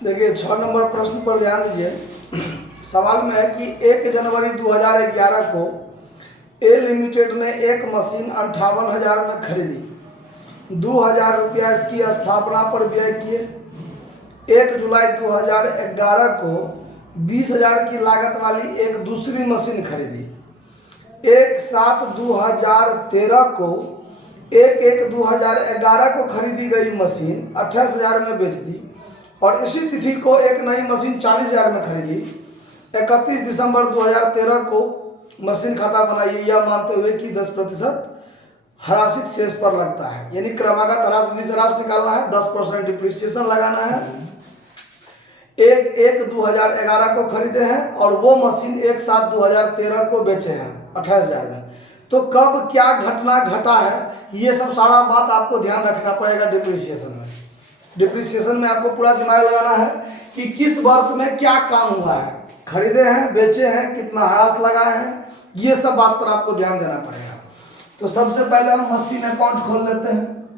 देखिए 6 नंबर प्रश्न पर ध्यान दीजिए। सवाल में है कि 1 जनवरी 2011 को ए लिमिटेड ने एक मशीन 58,000 में खरीदी। 2,000 रुपया इसकी स्थापना पर व्यय किए। 1 जुलाई 2011 को 20,000 की लागत वाली एक दूसरी मशीन खरीदी। 1/7/2013 को 1/1/2011 को खरीदी गई मशीन 28,000 में बेच दी और इसी तिथि को एक नई मशीन 40,000 में खरीदी। 31 दिसंबर 2013 को मशीन खाता बनाइए, यह मानते हुए कि 10% हराशित शेष पर लगता है। यानी क्रमागत ह्रास विधि से ह्रास निकालना है, 10% डिप्रिसिएशन लगाना है। 1/1/2011 को खरीदे हैं और वो मशीन 1/7/2013 को बेचे हैं 28,000 में। तो कब क्या घटना घटा है, ये सब सारा बात आपको ध्यान रखना पड़ेगा डिप्रिसिएशन में। डिप्रिसिएशन में आपको पूरा दिमाग लगाना है कि किस वर्ष में क्या काम हुआ है, खरीदे हैं, बेचे हैं, कितना ह्रास लगाए हैं, ये सब बात पर आपको ध्यान देना पड़ेगा। तो सबसे पहले हम मशीन अकाउंट खोल लेते हैं।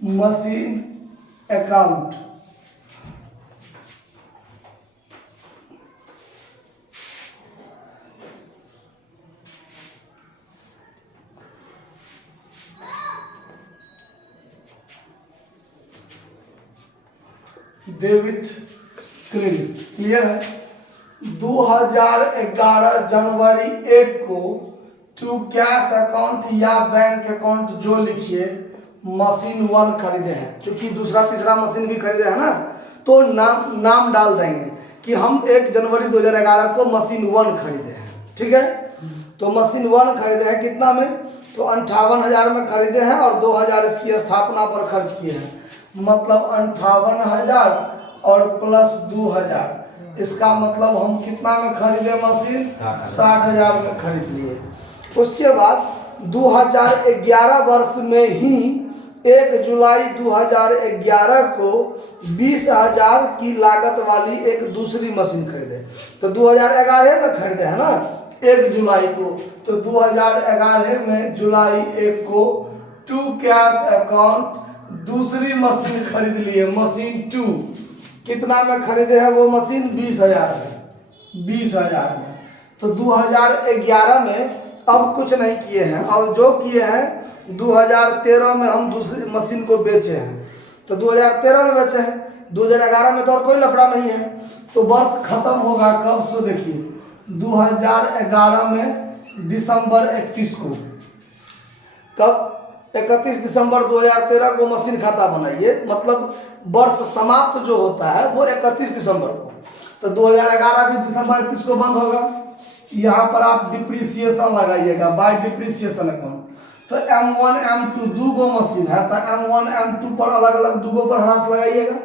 Machine account debit credit clear है। 2011 जनवरी 1 को टू कैश अकाउंट या बैंक अकाउंट जो लिखिए मशीन 1 खरीदे हैं। चूंकि दूसरा तीसरा मशीन भी खरीदे हैं ना, तो नाम डाल देंगे कि हम 1 जनवरी 2011 को मशीन 1 खरीदे हैं। ठीक है, तो मशीन 1 खरीदे हैं कितना में, तो 58,000 में खरीदे हैं और 2,000 इसकी स्थापना पर खर्च किए हैं। मतलब 58,000 और प्लस 2,000, इसका मतलब हम कितना में खरीदे मशीन, 60,000 में खरीद लिए। उसके बाद 2011 वर्ष में ही 1 जुलाई 2011 को 20,000 की लागत वाली एक दूसरी मशीन खरीदे। तो 2011 में खरीदे है ना 1 जुलाई को, तो 2011 में जुलाई 1 को टू कैश अकाउंट दूसरी मशीन खरीद लिए। मशीन 2 कितना में खरीदे हैं वो मशीन, 20,000 में। 20,000 में तो 2011 में अब कुछ नहीं किए हैं। अब जो किए हैं 2013 में हम दूसरी मशीन को बेचे हैं, तो 2013 में बेचे हैं। 2011 में तो और कोई लफड़ा नहीं है। तो वर्ष खत्म होगा कब, सो देखिए 2011 में दिसंबर 31 को। कब, 31 दिसंबर 2013 को मशीन खाता बनाइए, मतलब वर्ष समाप्त जो होता है वो 31 दिसंबर को। तो 2011 भी दिसंबर 31 को बंद होगा। यहाँ पर आप डिप्रिसिएशन लगाइएगा बाय डिप्रिसिएशन अकाउंट। तो M1 M2 दूगो मशीन है, तो M1 M2 पर अलग अलग दूगो पर ह्रास लगाइएगा।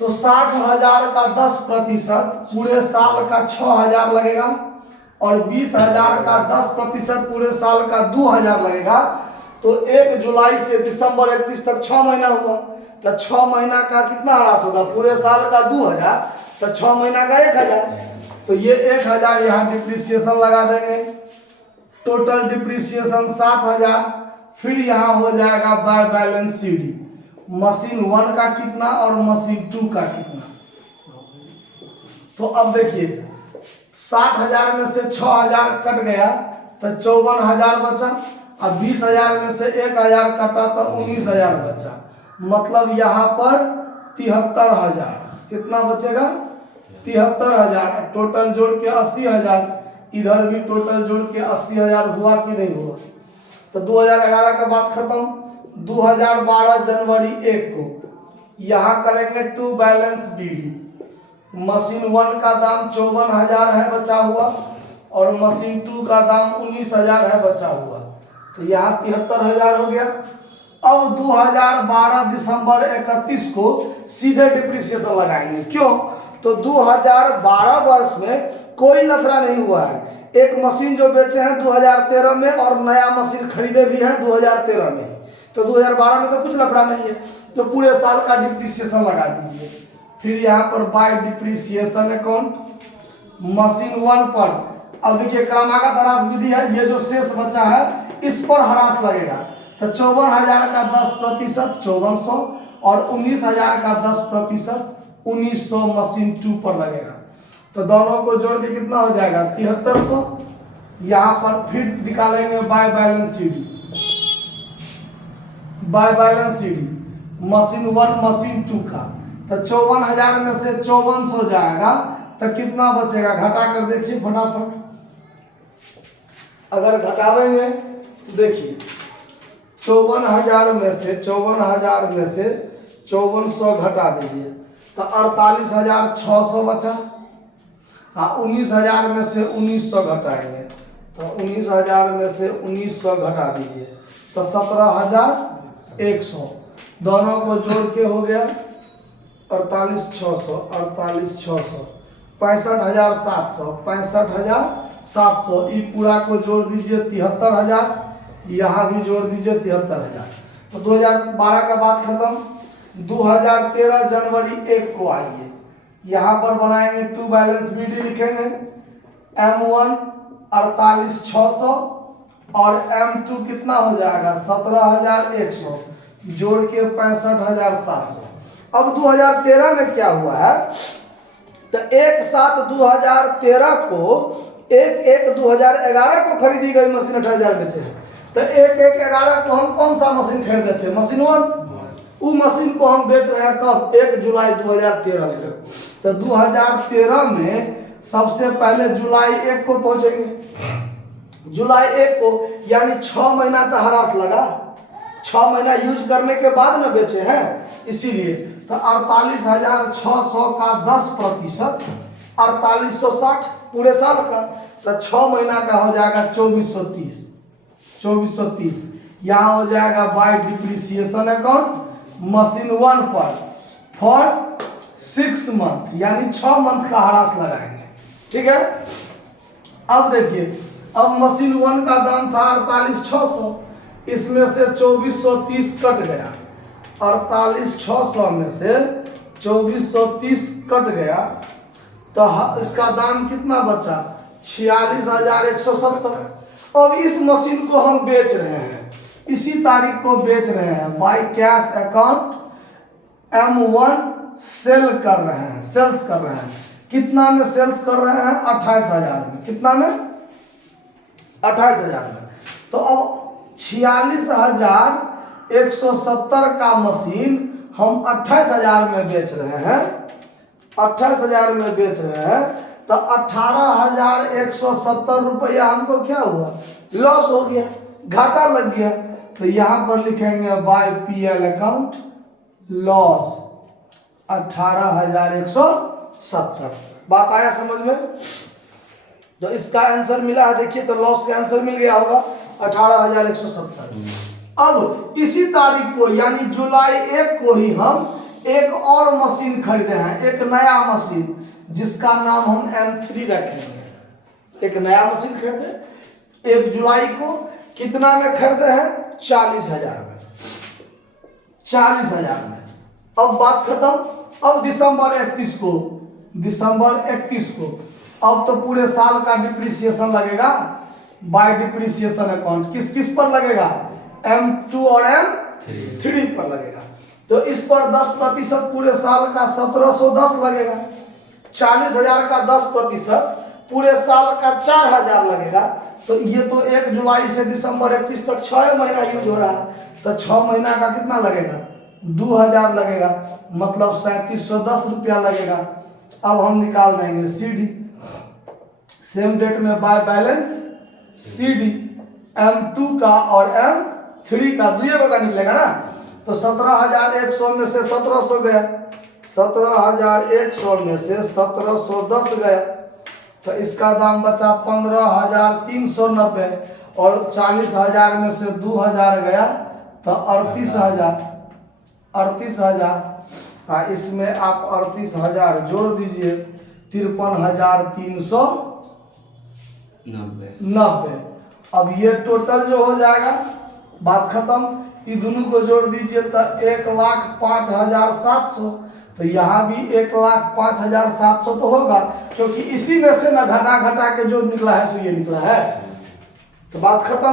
तो 60,000 का 10% पूरे साल का 6,000 लगेगा और 20,000 का 10% पूरे साल का 2,000 लगेगा। तो 1 जुलाई से दिसंबर 31 तक 6 महीना हुआ, तो 6 महीना का कितना ह्रास होगा, पूरे साल का 2,000, तो 6 महीना का 1,000। तो ये 1,000 यहाँ डिप्रिसिएशन लगा देंगे। Total depreciation 7,000। फिर यहाँ हो जाएगा बाय बैलेंस CD, मशीन 1 का कितना और मशीन 2 का कितना। तो अब देखिए 60,000 में से 6,000 कट गया तो 54,000 बचा, अब 20,000 में से 1,000 कटा तो 19,000 बचा। मतलब यहाँ पर 73,000 कितना बचेगा, 73,000। टोटल जोड़ के 80,000, इधर भी टोटल जोड़ के 80,000 हुआ कि नहीं हुआ। तो 2011 का बात खत्म। 2012 जनवरी 1 को यहाँ करेंगे टू बैलेंस BD। मशीन 1 का दाम 54,000 है बचा हुआ और मशीन 2 का दाम 19,000 है बचा हुआ, तो यहाँ 73,000 हो गया। अब 2012 दिसंबर 31 को सीधे डिप्रिसिएशन लगाएंगे। क्यों, तो 2012 वर्ष में कोई लफड़ा नहीं हुआ है। एक मशीन जो बेचे हैं 2013 में और नया मशीन खरीदे भी हैं 2013 में, तो 2012 में तो कुछ लफड़ा नहीं है। तो पूरे साल का डिप्रिसिएशन लगा दीजिए। फिर यहाँ पर बाय डिप्रिसिएशन अकाउंट मशीन 1 पर, अब देखिए क्रमागत ह्रास विधि है, ये जो शेष बचा है इस पर ह्रास लगेगा। तो 54,000 का 10% 5400 और 19,000 का 10%, 1900 मशीन 2 पर लगेगा। तो दोनों को जोड़ के कितना हो जाएगा 7300। यहाँ पर फिर निकालेंगे by balance CD, by balance CD machine 1 machine 2 का। तो 54,000 में से 5400 जाएगा तो कितना बचेगा, घटा कर देखिए फटाफट। अगर घटावेंगे तो देखिए 54,000 में से 5400 घटा दीजिए तो 48,600 बचा। हाँ 19,000 में से 1900 घटाएंगे तो 19,000 में से 1900 घटा दीजिए तो 17,100। दोनों को जोड़ के हो गया 48,600, 48,600, 65,700, 65,700। ये पूरा को जोड़ दीजिए 73,000, यहाँ भी जोड़ दीजिए 73,000। तो 2012 का बात खत्म। 2013 जनवरी 1 को आइए, यहाँ पर बनाएंगे टू बैलेंस बीडी लिखेंगे। M1 48,600 और M2 कितना हो जाएगा 17,100, जोड़ के 65,700। अब 2013 में क्या हुआ है तो 1/7/2013 को 1/1/2011 को खरीदी गई मशीन 28,000 बेचे हैं। तो 1/1/11 को हम कौन सा मशीन खरीदे थे, मशीन 1। वो मशीन को हम बेच रहे हैं कब, 1 जुलाई 2013 में। तो 2013 में सबसे पहले जुलाई 1 को पहुंचेंगे। जुलाई 1 को यानी 6 महीना का हरास लगा, 6 महीना यूज करने के बाद में बेचे हैं, इसीलिए। तो 48,600 का 10%, 4860 पूरे साल का। तो 6 महीना का हो जाएगा 2430, 2430। यहाँ हो जाएगा बाय डिप्रिसिएशन अकाउंट मशीन 1 पर फॉर 6 मंथ, यानी 6 मंथ का हरास लगाएंगे। ठीक है। अब देखिए, अब मशीन 1 का दाम था 48,600, इसमें से 2430 कट गया। 48,600 में से 2430 कट गया तो इसका दाम कितना बचा 46,170। अब इस मशीन को हम बेच रहे हैं, इसी तारीख को बेच रहे हैं by cash account. M1 cell कर रहे हैं, सेल्स कर रहे हैं। कितना में सेल्स कर रहे हैं 28,000 में। कितना में 28,000 में। तो अब 46,170 का मशीन हम 28,000 में बेच रहे हैं, 28,000 में बेच रहे हैं। तो 18,170 रुपया हमको क्या हुआ, लॉस हो गया, घाटा लग गया। तो यहाँ पर लिखेंगे बाय PL अकाउंट लॉस 18,170। बात आया समझ में। जो इसका आंसर मिला है देखिए, तो लॉस का आंसर मिल गया होगा 18,170। अब इसी तारीख को यानी जुलाई 1 को ही हम एक और मशीन खरीदे हैं, एक नया मशीन जिसका नाम हम M3 रखेंगे। एक नया मशीन खरीदे 1 जुलाई को। कितना में खरीदे हैं 40,000 में, 40,000 में। अब बात खत्म। अब दिसंबर 31 को, दिसंबर 31 को अब तो पूरे साल का डिप्रिसिएशन लगेगा बाय डिप्रिसिएशन अकाउंट। किस किस पर लगेगा, M2 और M3 पर लगेगा। तो इस पर 10% पूरे साल का 1710 लगेगा। 40,000 का 10% पूरे साल का 4,000 लगेगा। तो ये तो 1 जुलाई से दिसंबर 31 तक 6 महीना यूज हो रहा है। तो 6 महीना का कितना लगेगा 2,000 लगेगा, मतलब 3710 रुपया लगेगा। अब हम निकाल देंगे CD, सेम डेट में बाय बैलेंस CD M2 का और M3 का दुए का निकलेगा ना। तो 17,100 में से 1700 गया, 17,100 में से 1710 गया। तो इसका दाम बचा 15,390 और 40,000 में से 2,000 गया तो 38,000, 38,000। हाँ, इसमें आप 38,000 जोड़ दीजिए 53,390। अब ये टोटल जो हो जाएगा, बात खत्म। ये दोनों को जोड़ दीजिए तो 1,05,700। तो यहाँ भी 1,05,700 तो होगा, क्योंकि इसी में से ना घटा घटा के जो निकला है सो ये निकला है। तो बात खत्म।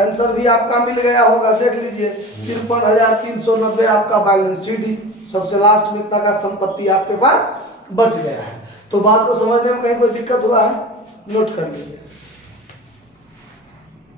आंसर भी आपका मिल गया होगा, देख लीजिए 53,390 आपका बैलेंस शीट, सबसे लास्ट में इतना का संपत्ति आपके पास बच गया है। तो बात को समझने में कहीं कोई दिक्कत हुआ है, नोट कर लीजिए।